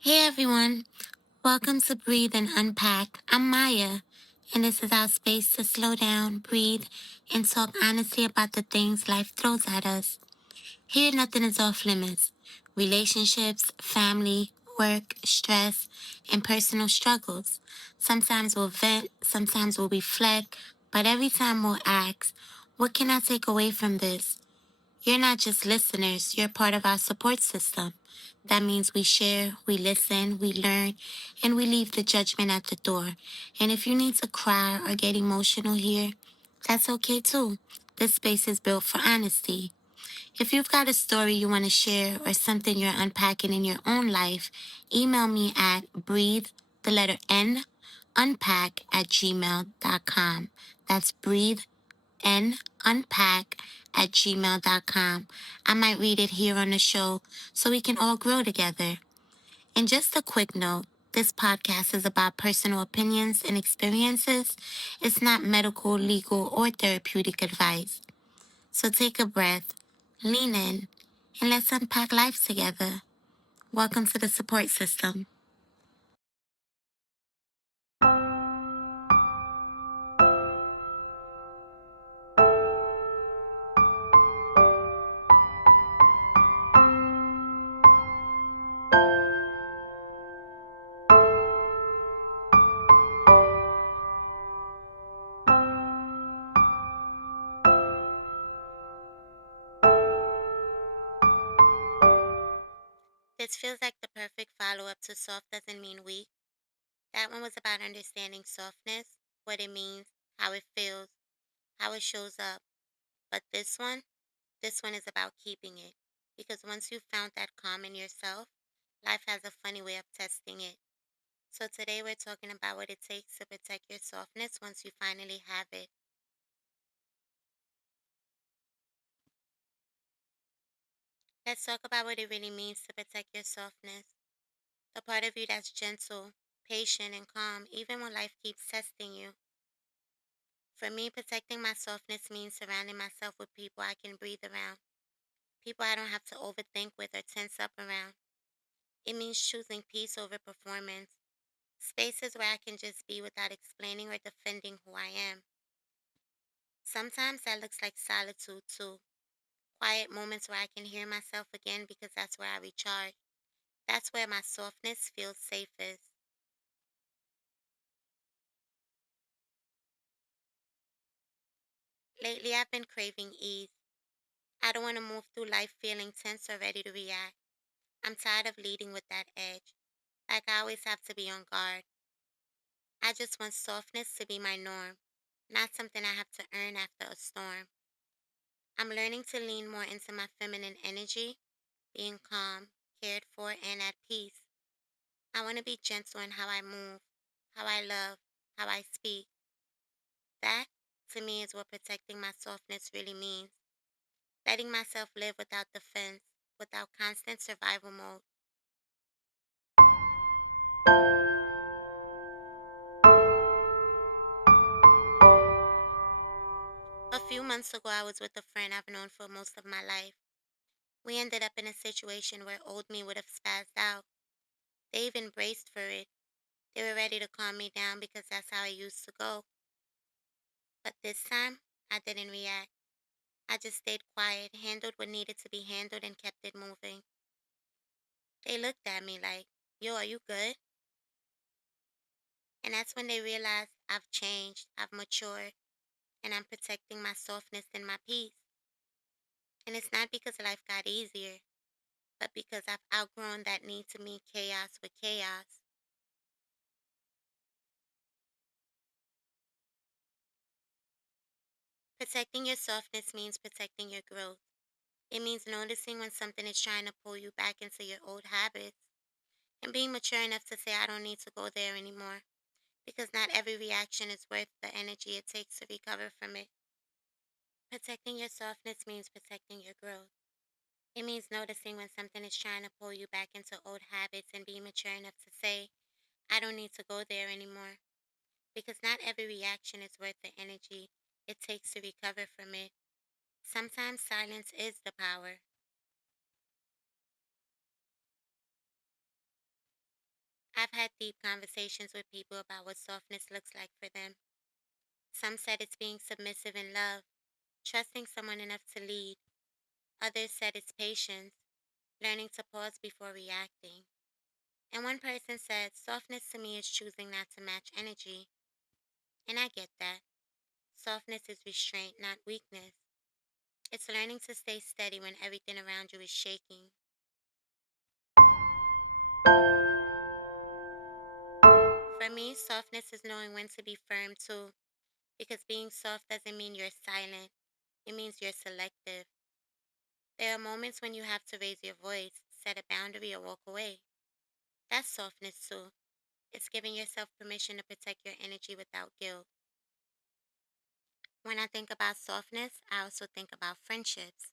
Hey everyone, welcome to Breathe and Unpack. I'm Maya, and this is our space to slow down, breathe, and talk honestly about the things life throws at us. Here, nothing is off limits. Relationships, family, work, stress, and personal struggles. Sometimes we'll vent, sometimes we'll reflect, but every time we'll ask, what can I take away from this? You're not just listeners, you're part of our support system. That means we share, we listen, we learn, and we leave the judgment at the door. And if you need to cry or get emotional here, that's okay too. This space is built for honesty. If you've got a story you want to share or something you're unpacking in your own life, email me at breathe, the letter N, unpack at gmail.com. That's breathe and unpack at gmail.com. I might read it here on the show so we can all grow together. And just a quick note, this podcast is about personal opinions and experiences. It's not medical, legal, or therapeutic advice. So take a breath, lean in, and let's unpack life together. Welcome to the support system. This feels like the perfect follow up to Soft Doesn't Mean Weak. That one was about understanding softness, what it means, how it feels, how it shows up. But this one is about keeping it. Because once you've found that calm in yourself, life has a funny way of testing it. So today we're talking about what it takes to protect your softness once you finally have it. Let's talk about what it really means to protect your softness. The part of you that's gentle, patient, and calm, even when life keeps testing you. For me, protecting my softness means surrounding myself with people I can breathe around, people I don't have to overthink with or tense up around. It means choosing peace over performance, spaces where I can just be without explaining or defending who I am. Sometimes that looks like solitude too, quiet moments where I can hear myself again because that's where I recharge. That's where my softness feels safest. Lately, I've been craving ease. I don't want to move through life feeling tense or ready to react. I'm tired of leading with that edge, like I always have to be on guard. I just want softness to be my norm, not something I have to earn after a storm. I'm learning to lean more into my feminine energy, being calm, cared for, and at peace. I want to be gentle in how I move, how I love, how I speak. That, to me, is what protecting my softness really means. Letting myself live without defense, without constant survival mode. A few months ago, I was with a friend I've known for most of my life. We ended up in a situation where old me would have spazzed out. They even braced for it. They were ready to calm me down because that's how I used to go. But this time, I didn't react. I just stayed quiet, handled what needed to be handled, and kept it moving. They looked at me like, yo, are you good? And that's when they realized I've changed, I've matured, and I'm protecting my softness and my peace. And it's not because life got easier, but because I've outgrown that need to meet chaos with chaos. Protecting your softness means protecting your growth. It means noticing when something is trying to pull you back into your old habits and being mature enough to say, I don't need to go there anymore. Because not every reaction is worth the energy it takes to recover from it. Protecting your softness means protecting your growth. It means noticing when something is trying to pull you back into old habits and being mature enough to say, I don't need to go there anymore. Because not every reaction is worth the energy it takes to recover from it. Sometimes silence is the power. I've had deep conversations with people about what softness looks like for them. Some said it's being submissive in love, trusting someone enough to lead. Others said it's patience, learning to pause before reacting. And one person said, softness to me is choosing not to match energy. And I get that. Softness is restraint, not weakness. It's learning to stay steady when everything around you is shaking. For me, softness is knowing when to be firm too, because being soft doesn't mean you're silent, it means you're selective. There are moments when you have to raise your voice, set a boundary, or walk away. That's softness too. It's giving yourself permission to protect your energy without guilt. When I think about softness, I also think about friendships.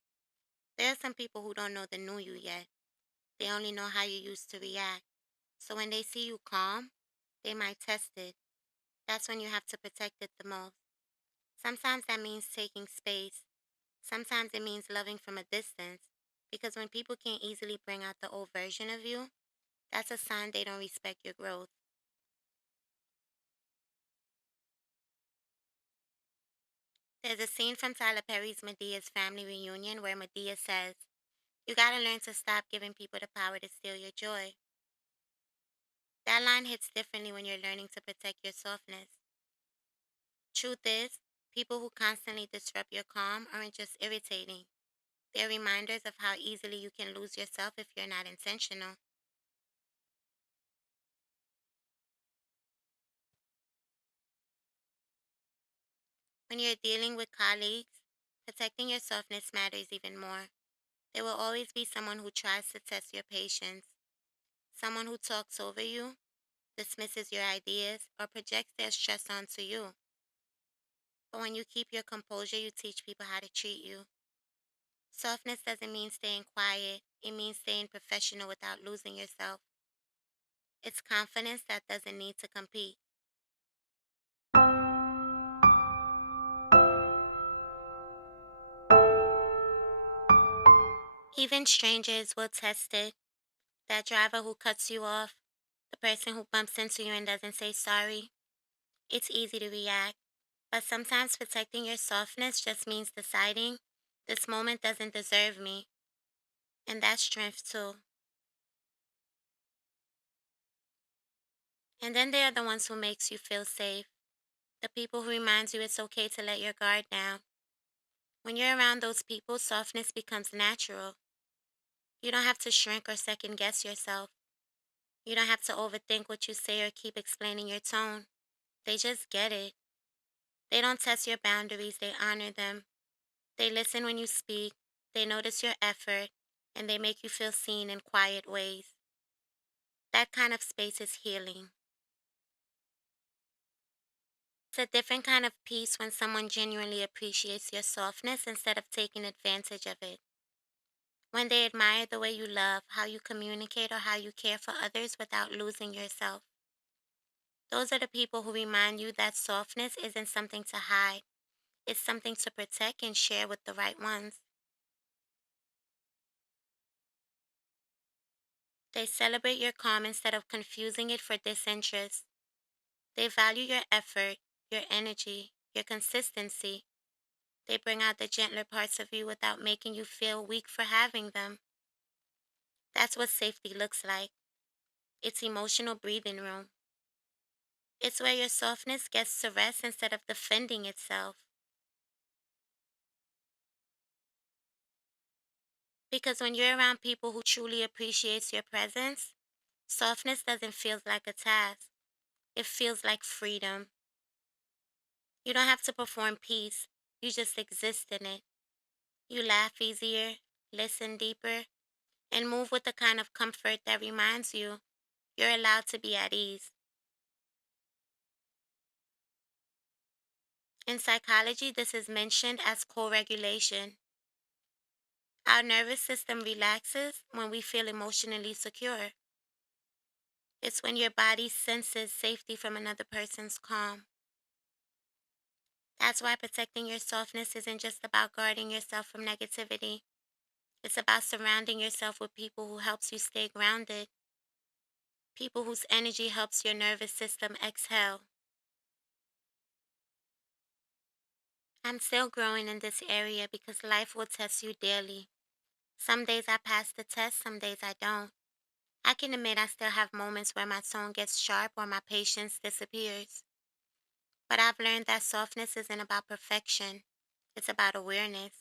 There are some people who don't know the new you yet. They only know how you used to react. So when they see you calm, they might test it. That's when you have to protect it the most. Sometimes that means taking space. Sometimes it means loving from a distance. Because when people can't easily bring out the old version of you, that's a sign they don't respect your growth. There's a scene from Tyler Perry's Medea's family reunion where Medea says, you gotta learn to stop giving people the power to steal your joy. That line hits differently when you're learning to protect your softness. Truth is, people who constantly disrupt your calm aren't just irritating. They're reminders of how easily you can lose yourself if you're not intentional. When you're dealing with colleagues, protecting your softness matters even more. There will always be someone who tries to test your patience, someone who talks over you, dismisses your ideas, or projects their stress onto you. But when you keep your composure, you teach people how to treat you. Softness doesn't mean staying quiet, it means staying professional without losing yourself. It's confidence that doesn't need to compete. Even strangers will test it. That driver who cuts you off, the person who bumps into you and doesn't say sorry. It's easy to react, but sometimes protecting your softness just means deciding this moment doesn't deserve me, and that's strength too. And then there are the ones who makes you feel safe, the people who reminds you it's okay to let your guard down. When you're around those people, softness becomes natural. You don't have to shrink or second guess yourself. You don't have to overthink what you say or keep explaining your tone. They just get it. They don't test your boundaries, they honor them. They listen when you speak, they notice your effort, and they make you feel seen in quiet ways. That kind of space is healing. It's a different kind of peace when someone genuinely appreciates your softness instead of taking advantage of it. When they admire the way you love, how you communicate, or how you care for others without losing yourself. Those are the people who remind you that softness isn't something to hide, it's something to protect and share with the right ones. They celebrate your calm instead of confusing it for disinterest. They value your effort, your energy, your consistency. They bring out the gentler parts of you without making you feel weak for having them. That's what safety looks like. It's emotional breathing room. It's where your softness gets to rest instead of defending itself. Because when you're around people who truly appreciates your presence, softness doesn't feel like a task. It feels like freedom. You don't have to perform peace. You just exist in it. You laugh easier, listen deeper, and move with the kind of comfort that reminds you you're allowed to be at ease. In psychology, this is mentioned as co-regulation. Our nervous system relaxes when we feel emotionally secure. It's when your body senses safety from another person's calm. That's why protecting your softness isn't just about guarding yourself from negativity. It's about surrounding yourself with people who helps you stay grounded. People whose energy helps your nervous system exhale. I'm still growing in this area because life will test you daily. Some days I pass the test, some days I don't. I can admit I still have moments where my tone gets sharp or my patience disappears. But I've learned that softness isn't about perfection. It's about awareness.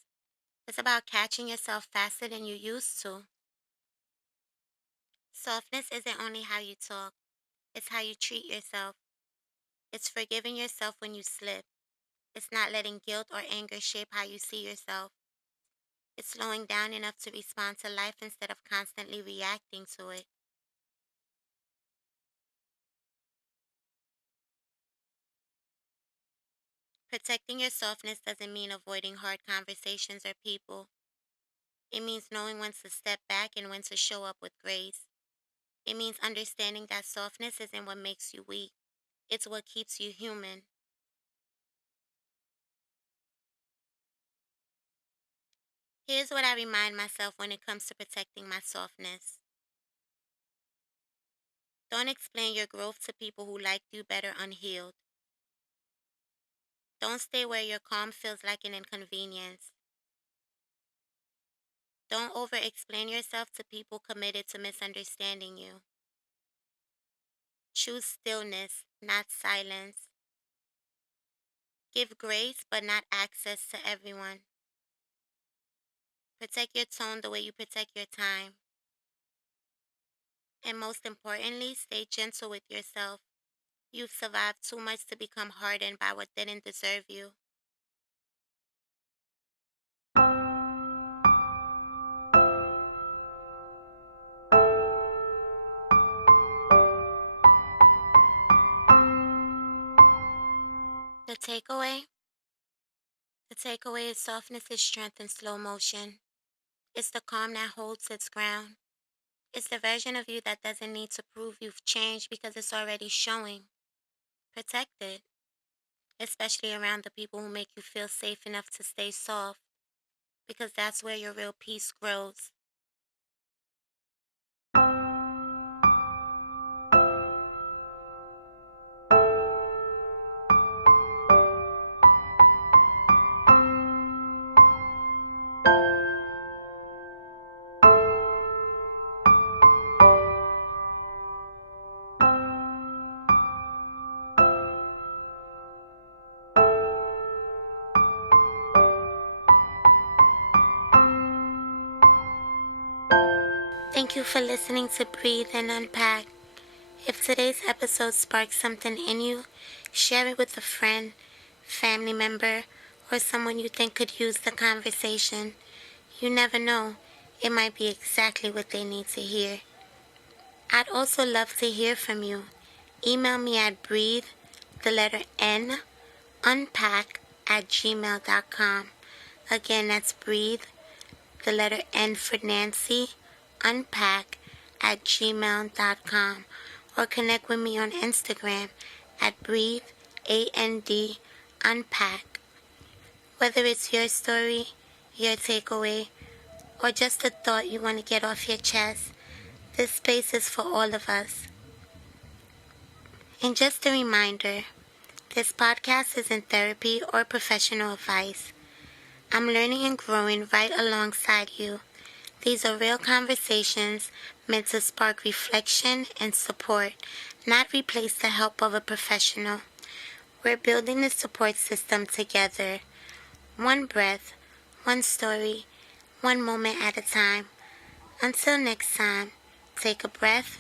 It's about catching yourself faster than you used to. Softness isn't only how you talk, it's how you treat yourself. It's forgiving yourself when you slip. It's not letting guilt or anger shape how you see yourself. It's slowing down enough to respond to life instead of constantly reacting to it. Protecting your softness doesn't mean avoiding hard conversations or people. It means knowing when to step back and when to show up with grace. It means understanding that softness isn't what makes you weak, it's what keeps you human. Here's what I remind myself when it comes to protecting my softness. Don't explain your growth to people who liked you better unhealed. Don't stay where your calm feels like an inconvenience. Don't over explain yourself to people committed to misunderstanding you. Choose stillness, not silence. Give grace, but not access to everyone. Protect your tone the way you protect your time. And most importantly, stay gentle with yourself. You've survived too much to become hardened by what didn't deserve you. The takeaway? The takeaway is softness is strength in slow motion. It's the calm that holds its ground. It's the version of you that doesn't need to prove you've changed because it's already showing. Protect it, especially around the people who make you feel safe enough to stay soft, because that's where your real peace grows. Thank you for listening to Breathe and Unpack. If today's episode sparked something in you, share it with a friend, family member, or someone you think could use the conversation. You never know, it might be exactly what they need to hear. I'd also love to hear from you. Email me at breathe, the letter N, unpack@gmail.com. Again, that's breathe, the letter N for Nancy, unpack@gmail.com. Or connect with me on Instagram at breathe, AND, unpack. Whether it's your story, your takeaway, or just a thought you want to get off your chest, this space is for all of us. And just a reminder, this podcast isn't therapy or professional advice. I'm learning and growing right alongside you. These are real conversations meant to spark reflection and support, not replace the help of a professional. We're building the support system together. One breath, one story, one moment at a time. Until next time, take a breath,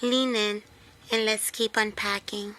lean in, and let's keep unpacking.